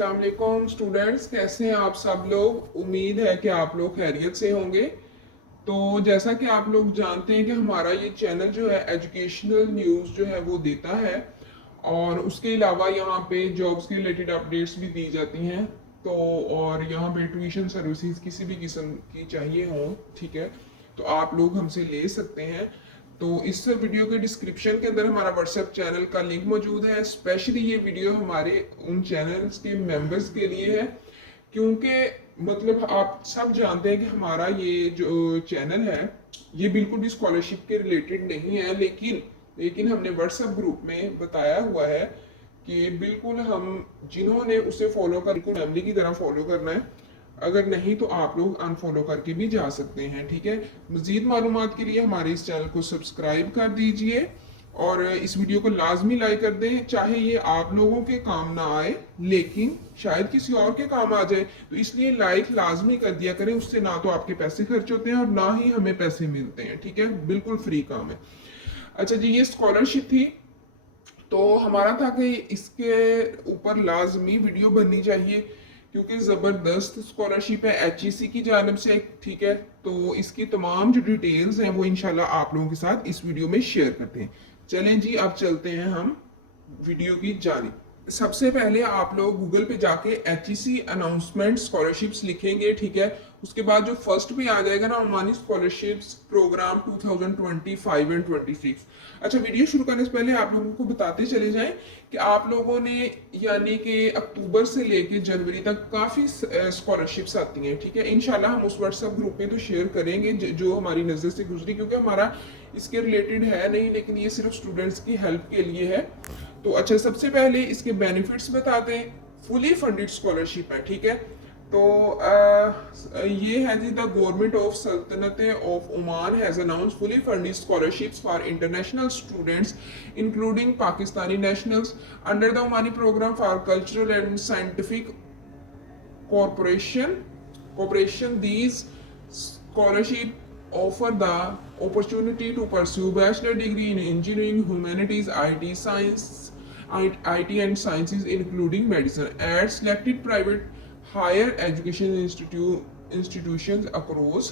अस्सलाम वालेकुम स्टूडेंट्स, कैसे हैं आप सब लोग। उम्मीद है कि आप लोग खैरियत से होंगे। तो जैसा कि आप लोग जानते हैं कि हमारा ये चैनल जो है एजुकेशनल न्यूज़ जो है वो देता है, और उसके अलावा यहाँ पे जॉब्स के रिलेटेड अपडेट्स भी दी जाती हैं। तो और यहाँ पे ट्यूशन सर्विसेज किसी भी किस्म की चाहिए हो, ठीक है, तो आप लोग हमसे ले सकते हैं। तो इस वीडियो के डिस्क्रिप्शन के अंदर हमारा व्हाट्सएप चैनल का लिंक मौजूद है। स्पेशली ये वीडियो हमारे उन चैनल्स के मेंबर्स के लिए है, क्योंकि मतलब आप सब जानते हैं कि हमारा ये जो चैनल है ये बिल्कुल भी स्कॉलरशिप के रिलेटेड नहीं है, लेकिन हमने व्हाट्सएप ग्रुप में बताया हुआ है कि बिल्कुल हम जिन्होंने उसे फॉलो कर बिल्कुल फैमिली की तरह फॉलो करना है। अगर नहीं तो आप लोग अनफॉलो करके भी जा सकते हैं, ठीक है। मजीद मालूमात के लिए हमारे इस चैनल को सब्सक्राइब कर दीजिए और इस वीडियो को लाजमी लाइक कर दें। चाहे ये आप लोगों के काम ना आए, लेकिन शायद किसी और के काम आ जाए, तो इसलिए लाइक लाजमी कर दिया करें। उससे ना तो आपके पैसे खर्च होते हैं और ना ही हमें पैसे मिलते हैं, ठीक है। बिल्कुल फ्री काम है। अच्छा जी, ये स्कॉलरशिप थी, तो हमारा था कि इसके ऊपर लाजमी वीडियो बननी चाहिए, क्योंकि ज़बरदस्त स्कॉलरशिप है एचईसी की जानिब से, ठीक है। तो इसकी तमाम जो डिटेल्स हैं वो इंशाल्लाह आप लोगों के साथ इस वीडियो में शेयर करते हैं। चलें जी, अब चलते हैं हम वीडियो की जानिब। सबसे पहले आप लोग गूगल पे जाके एचईसी अनाउंसमेंट स्कॉलरशिप्स लिखेंगे, ठीक है। उसके बाद जो फर्स्ट पे आ जाएगा ना, ओमानी स्कॉलरशिप्स प्रोग्राम 2025 एंड 26। अच्छा, वीडियो शुरू करने से पहले आप लोगों को बताते चले जाएं कि आप लोगों ने यानी कि अक्टूबर से लेके जनवरी तक काफ़ी स्कॉलरशिप्स आती हैं, ठीक है। इंशाल्लाह हम उस व्हाट्सएप ग्रुप में तो शेयर करेंगे जो हमारी नज़र से गुजरी, क्योंकि हमारा इसके रिलेटेड है नहीं, लेकिन ये सिर्फ स्टूडेंट्स की हेल्प के लिए है। तो अच्छा, सबसे पहले इसके बेनिफिट्स बताते हैं। फुली फंडेड स्कॉलरशिप है, ठीक है। तो ये है जी, द गवर्नमेंट ऑफ सल्तनत of Oman has announced fully funded scholarships for international students including Pakistani nationals under the Omani program for cultural and scientific cooperation. These scholarship offer the opportunity to pursue bachelor degree in engineering, humanities, IT and sciences including medicine at selected private higher education institutions across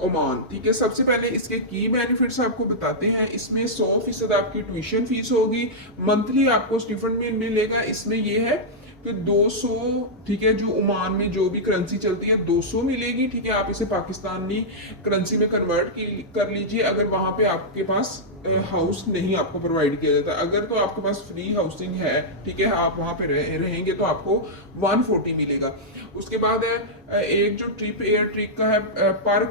Oman, ठीक है। सबसे पहले इसके key benefits आपको बताते हैं। इसमें 100% आपकी ट्यूशन फीस होगी। मंथली आपको स्टिपेंड मिलेगा। इसमें ये है कि 200, ठीक है, जो ओमान में जो भी करेंसी चलती है 200 मिलेगी, ठीक है। आप इसे पाकिस्तानी करेंसी में कन्वर्ट कर लीजिए, अगर वहाँ पे आपके पास हाउस नहीं आपको प्रोवाइड किया जाता। अगर तो आपके पास फ्री हाउसिंग है, ठीक है, आप वहाँ पे रहेंगे तो आपको 140 मिलेगा। उसके बाद है एक जो ट्रिप एयर ट्रिक का है पर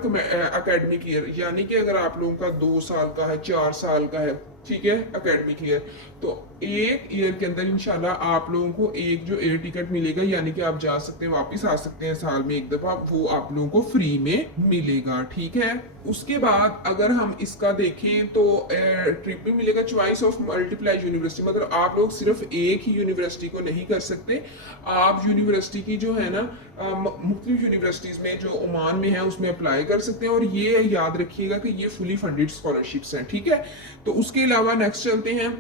अकेडमिक ईयर, यानी कि अगर आप लोगों का 2 साल का है, 4 साल का है, ठीक है, अकेडमिक ईयर, तो एक ईयर के अंदर इंशाल्लाह आप लोगों को एक जो एयर टिकट मिलेगा, यानी कि आप जा सकते हैं, वापस आ सकते हैं साल में एक दफा, वो आप लोगों को फ्री में मिलेगा, ठीक है। उसके बाद अगर हम इसका देखें तो ट्रिप में मिलेगा चॉइस ऑफ मल्टीप्लाई यूनिवर्सिटी, मतलब आप लोग सिर्फ एक ही यूनिवर्सिटी को नहीं कर सकते। आप यूनिवर्सिटी की जो है ना मुख्तलिफ यूनिवर्सिटीज में जो ओमान में है उसमें अप्लाई कर सकते हैं, और ये याद रखिएगा कि ये फुली फंडेड स्कॉलरशिप्स हैं, ठीक है। तो उसके अलावा नेक्स्ट चलते हैं।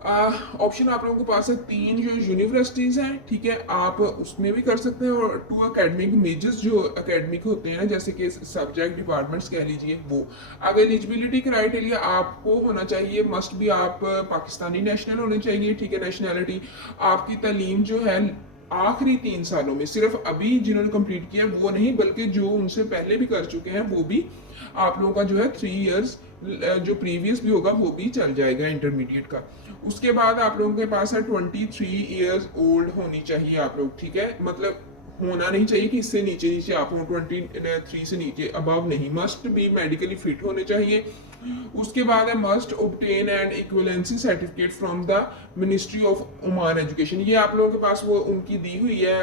ऑप्शन आप लोगों के पास है 3 जो यूनिवर्सिटीज हैं, ठीक है, आप उसमें भी कर सकते हैं, और 2 एकेडमिक मेजर्स जो एकेडमिक होते हैं, जैसे कि सब्जेक्ट डिपार्टमेंट्स कह लीजिए वो। आगे एलिजिबिलिटी क्राइटेरिया आपको होना चाहिए, मस्ट भी आप पाकिस्तानी नेशनल होने चाहिए, ठीक है, नेशनैलिटी। आपकी तालीम जो है आखिरी 3 सालों में, सिर्फ अभी जिन्होंने कंप्लीट किया वो नहीं, बल्कि जो उनसे पहले भी कर चुके हैं वो भी, आप लोगों का जो है 3 इयर्स जो प्रीवियस भी होगा वो भी चल जाएगा इंटरमीडिएट का। उसके बाद आप लोगों के पास है 23 इयर्स ओल्ड होनी चाहिए आप लोग, ठीक है, मतलब होना नहीं चाहिए कि इससे नीचे नीचे आप हो, 23 से नीचे अबव नहीं, मस्ट बी मेडिकली फिट होने चाहिए। उसके बाद है must obtain and equivalency certificate from the ministry of Oman education. ये आप लोगों के पास वो उनकी दी हुई है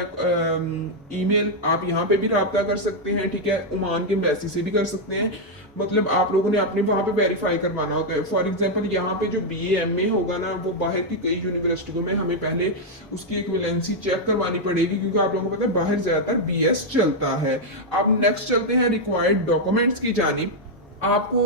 ईमेल, आप यहाँ पे भी रब्ता कर सकते हैं, ठीक है, ओमान के एम्बेसी से भी कर सकते हैं। मतलब आप लोगों ने अपने वहाँ पे वेरीफाई करवाना होता है। फॉर एग्जांपल यहाँ पे जो BA MA होगा ना, वो बाहर की कई यूनिवर्सिटियों में हमें पहले उसकी इक्विवेलेंसी चेक करवानी पड़ेगी, क्योंकि आप लोगों को पता है बाहर ज्यादातर BS चलता है। अब नेक्स्ट चलते हैं रिक्वायर्ड डॉक्यूमेंट्स की जानिब। आपको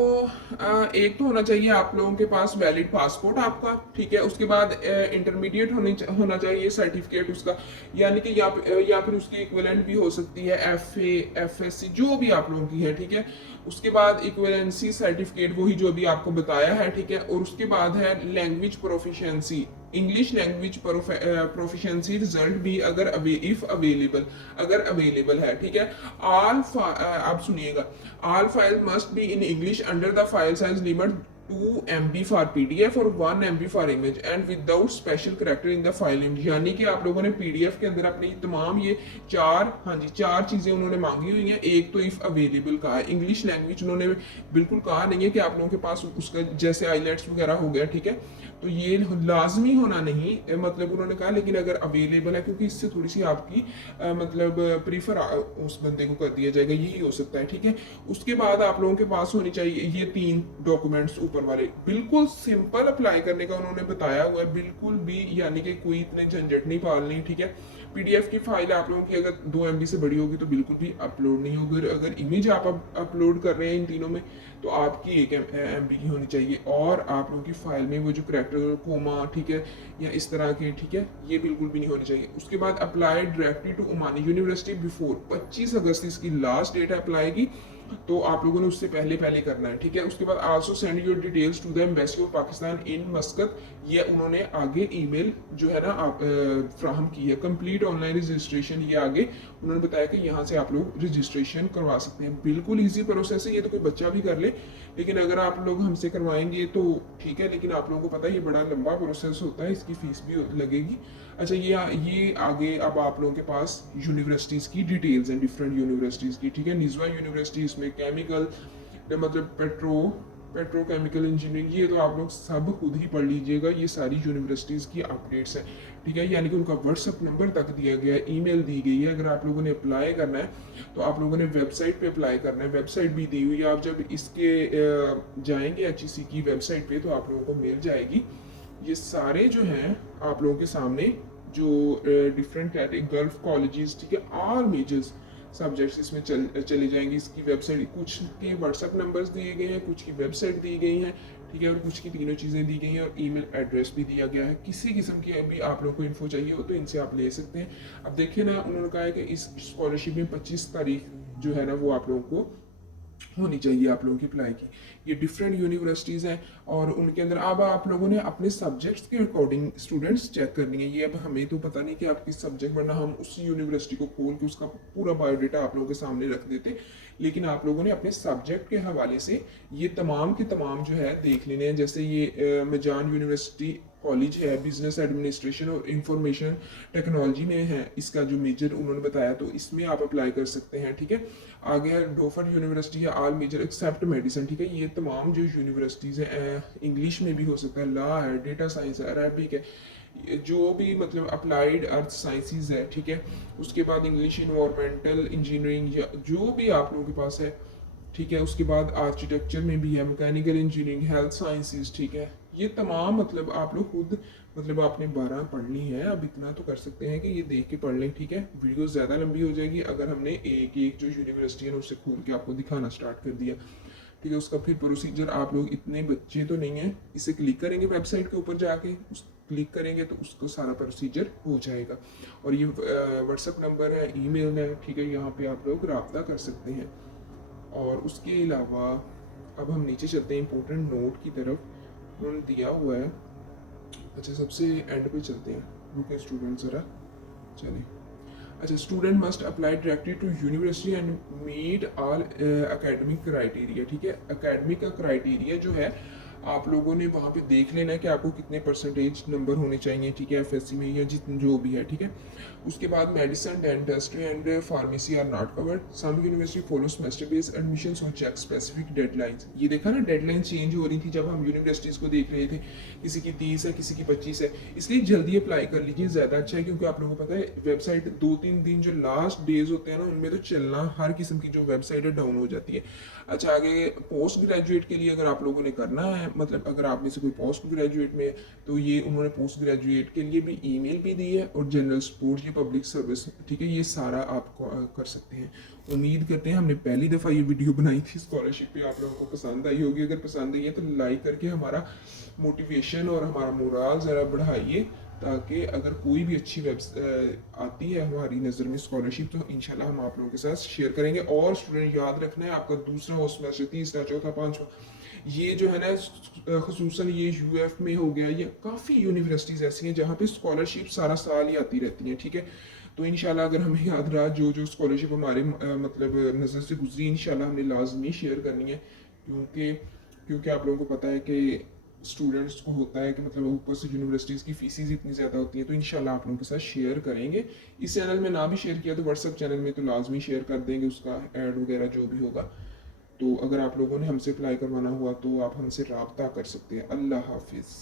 एक तो होना चाहिए आप लोगों के पास वैलिड पासपोर्ट आपका, ठीक है। उसके बाद इंटरमीडिएट होना चाहिए सर्टिफिकेट उसका, यानी कि या फिर उसकी इक्विवेलेंट भी हो सकती है FA FSC जो भी आप लोगों की है, ठीक है। उसके बाद इक्विवेलेंसी सर्टिफिकेट वही जो अभी आपको बताया है, ठीक है। और उसके बाद है language proficiency, English language proficiency result भी अगर इफ अवेलेबल, अगर अवेलेबल है, ठीक है। आप सुनिएगा, all files must be in English under the file size limit 2 MB for PDF और 1 MB for image and without special character in the file name। यानी कि आप लोगों ने PDF के अंदर अपनी तमाम ये चार, हाँ जी, चार चीज़ें उन्होंने मांगी हुई हैं। एक तो इफ़ अवेलेबल कहा है, इंग्लिश लैंग्वेज उन्होंने बिल्कुल कहा नहीं है कि आप लोगों के पास उसका जैसे आईलेट्स वगैरह हो गया, ठीक है। तो ये लाजमी होना नहीं, मतलब उन्होंने कहा, लेकिन अगर अवेलेबल है, क्योंकि इससे थोड़ी सी आपकी मतलब प्रीफर उस बंदे को कर दिया जाएगा, यही हो सकता है, ठीक है। उसके बाद आप लोगों के पास होनी चाहिए ये 3 डॉक्यूमेंट्स ऊपर वाले, बिल्कुल सिंपल अप्लाई करने का उन्होंने बताया हुआ है, बिल्कुल भी यानी कि कोई इतने झंझट नहीं पालनी, ठीक है। PDF की फाइल आप लोगों की अगर 2 MB से बड़ी होगी तो बिल्कुल भी अपलोड नहीं होगी। अगर इमेज आप अपलोड कर रहे हैं इन तीनों में, तो आपकी 1 MB की होनी चाहिए। और आप लोगों की फाइल में वो जो करेक्टर कोमा, ठीक है, या इस तरह के, ठीक है, ये बिल्कुल भी नहीं होनी चाहिए। उसके बाद apply directly to Omani university before 25 August इसकी लास्ट डेट है अप्लाई की, तो आप लोगों ने उससे पहले पहले करना है, ठीक है। उसके बाद also send your details to the embassy of Pakistan in Muscat, ये उन्होंने आगे ईमेल जो है ना आप फ्राहम की है। कंप्लीट ऑनलाइन रजिस्ट्रेशन, ये आगे उन्होंने बताया कि यहाँ से आप लोग रजिस्ट्रेशन करवा सकते हैं। बिल्कुल ईजी प्रोसेस है, ये तो कोई बच्चा भी कर ले, लेकिन अगर आप लोग हमसे करवाएंगे तो ठीक है, लेकिन आप लोगों को पता है ये बड़ा लंबा प्रोसेस होता है, इसकी फीस भी लगेगी। अच्छा, ये आगे अब आप लोगों के पास यूनिवर्सिटीज़ की डिटेल्स हैं, डिफरेंट यूनिवर्सिटीज़ की, ठीक है। निजवा यूनिवर्सिटी, इसमें केमिकल मतलब पेट्रोकेमिकल इंजीनियरिंग, ये तो आप लोग सब खुद ही पढ़ लीजिएगा, ये सारी यूनिवर्सिटीज़ की अपडेट्स हैं, ठीक है। यानी कि उनका व्हाट्सअप नंबर तक दिया गया है, ईमेल दी गई है। अगर आप लोगों ने अप्लाई करना है तो आप लोगों ने वेबसाइट पे अप्लाई करना है, वेबसाइट भी दी हुई है। आप जब इसके जाएंगे HEC की वेबसाइट पे तो आप लोगों को मिल जाएगी। ये सारे जो हैं आप लोगों के सामने जो डिफरेंट कैटेगरी गल्फ कॉलेजेस, ठीक है, ऑल मेजर्स सब्जेक्ट्स इसमें चले जाएंगे। इसकी वेबसाइट, कुछ के व्हाट्सएप नंबर्स दिए गए हैं, कुछ की वेबसाइट दी गई हैं, ठीक है, और कुछ की तीनों चीज़ें दी गई हैं, और ईमेल एड्रेस भी दिया गया है। किसी किस्म की अभी आप लोग को इन्फो चाहिए हो तो इनसे आप ले सकते हैं। अब देखिए ना, उन्होंने कहा है कि इस स्कॉलरशिप में 25 तारीख जो है ना वो आप लोगों को होनी चाहिए आप लोगों की अप्लाई की। ये डिफरेंट यूनिवर्सिटीज़ हैं और उनके अंदर अब आप लोगों ने अपने सब्जेक्ट्स के अकॉर्डिंग स्टूडेंट्स चेक करनी है। ये अब हमें तो पता नहीं कि आप किस सब्जेक्ट, वरना हम उसी यूनिवर्सिटी को खोल के उसका पूरा बायोडाटा आप लोगों के सामने रख देते, लेकिन आप लोगों ने अपने सब्जेक्ट के हवाले से ये तमाम के तमाम जो है देख लेने हैं। जैसे ये मजान यूनिवर्सिटी कॉलेज है, बिजनेस एडमिनिस्ट्रेशन और इंफॉर्मेशन टेक्नोलॉजी में है इसका जो मेजर उन्होंने बताया, तो इसमें आप अप्लाई कर सकते हैं, ठीक है। आगे है डोफर यूनिवर्सिटी है, ऑल मेजर एक्सेप्ट मेडिसिन, ठीक है। ये तमाम जो यूनिवर्सिटीज़ हैं, इंग्लिश में भी हो सकता है, लॉ है, डेटा साइंस है, अरेबिक है, जो भी मतलब अप्लाइड अर्थ साइंसेज है, ठीक है। उसके बाद इंग्लिश इन्वायरमेंटल इंजीनियरिंग या जो भी आप लोगों के पास है, ठीक है। उसके बाद आर्किटेक्चर में भी है, मैकेनिकल इंजीनियरिंग, हेल्थ साइंसेज, ठीक है। ये तमाम मतलब आप लोग खुद मतलब आपने 12 पढ़ ली है, अब इतना तो कर सकते हैं कि ये देख के पढ़ लें, ठीक है। वीडियो ज़्यादा लंबी हो जाएगी अगर हमने एक एक जो यूनिवर्सिटी है ना उससे खोल के आपको दिखाना स्टार्ट कर दिया, ठीक है। उसका फिर प्रोसीजर, आप लोग इतने बच्चे तो नहीं हैं, इसे क्लिक करेंगे वेबसाइट के ऊपर जाके, उस क्लिक करेंगे तो उसको सारा प्रोसीजर हो जाएगा। और ये व्हाट्सअप नंबर है, ईमेल है, ठीक है, यहाँ पे आप लोग रब्ता कर सकते हैं। और उसके अलावा अब हम नीचे चलते हैं इंपॉर्टेंट नोट की तरफ, उन्होंने दिया हुआ है। अच्छा, सबसे एंड पे चलते हैं, रुके स्टूडेंट ज़रा, चलिए। अच्छा, student must apply directly to university and meet all academic criteria, ठीक है। एकेडमिक का क्राइटेरिया जो है आप लोगों ने वहाँ पे देख लेना है कि आपको कितने परसेंटेज नंबर होने चाहिए, ठीक है, FSC में या जितने जो भी है, ठीक है। उसके बाद medicine, dentistry and pharmacy are not covered. Some university follow semester based admission और चेक स्पेसिफिक डेडलाइंस। ये देखा ना, डेडलाइन चेंज हो रही थी जब हम यूनिवर्सिटीज़ को देख रहे थे, किसी की 30 है, किसी की 25 है, इसलिए जल्दी अप्लाई कर लीजिए, ज़्यादा अच्छा है। क्योंकि आप लोगों को पता है वेबसाइट 2-3 दिन जो लास्ट डेज होते हैं ना उनमें तो चलना हर किस्म की जो वेबसाइट है डाउन हो जाती है। अच्छा, आगे पोस्ट ग्रेजुएट के लिए अगर आप लोगों ने करना है मतलब अगर आप में से कोई पोस्ट ग्रेजुएट में है तो ये उन्होंने पोस्ट ग्रेजुएट के लिए भी ईमेल भी दी है, और जनरल सपोर्ट, ये पब्लिक सर्विस, ठीक है, ये सारा आप कर सकते हैं। उम्मीद करते हैं हमने पहली दफ़ा ये वीडियो बनाई थी स्कॉलरशिप पे, आप लोगों को पसंद आई होगी। अगर पसंद आई है तो लाइक करके हमारा मोटिवेशन और हमारा मोराल ज़रा बढ़ाइए, ताकि अगर कोई भी अच्छी आती है हमारी नज़र में स्कॉलरशिप तो इंशाल्लाह हम आप लोगों के साथ शेयर करेंगे। और स्टूडेंट याद रखना है, आपका दूसरा हो सेमेस्टर, तीसरा, चौथा, पांचवा, ये जो है ना खसूसन ये यूएफ में हो गया, ये काफ़ी यूनिवर्सिटीज़ ऐसी हैं जहाँ पे स्कॉलरशिप सारा साल ही आती रहती हैं, ठीक है। तो इंशाल्लाह अगर हमें याद रहा जो जो स्कॉलरशिप हमारे मतलब नज़र से गुजरी, इंशाल्लाह हमने लाजमी शेयर करनी है, क्योंकि क्योंकि आप लोगों को पता है कि स्टूडेंट्स को होता है कि मतलब ऊपर से यूनिवर्सिटीज़ की फीसिस इतनी ज़्यादा होती हैं। तो इंशाल्लाह आप लोगों के साथ शेयर करेंगे। इस चैनल में ना भी शेयर किया तो व्हाट्सअप चैनल में तो लाजमी शेयर कर देंगे, उसका ऐड वगैरह जो भी होगा। तो अगर आप लोगों ने हमसे अप्लाई करवाना हुआ तो आप हमसे रब्ता कर सकते हैं। अल्लाह हाफिज़।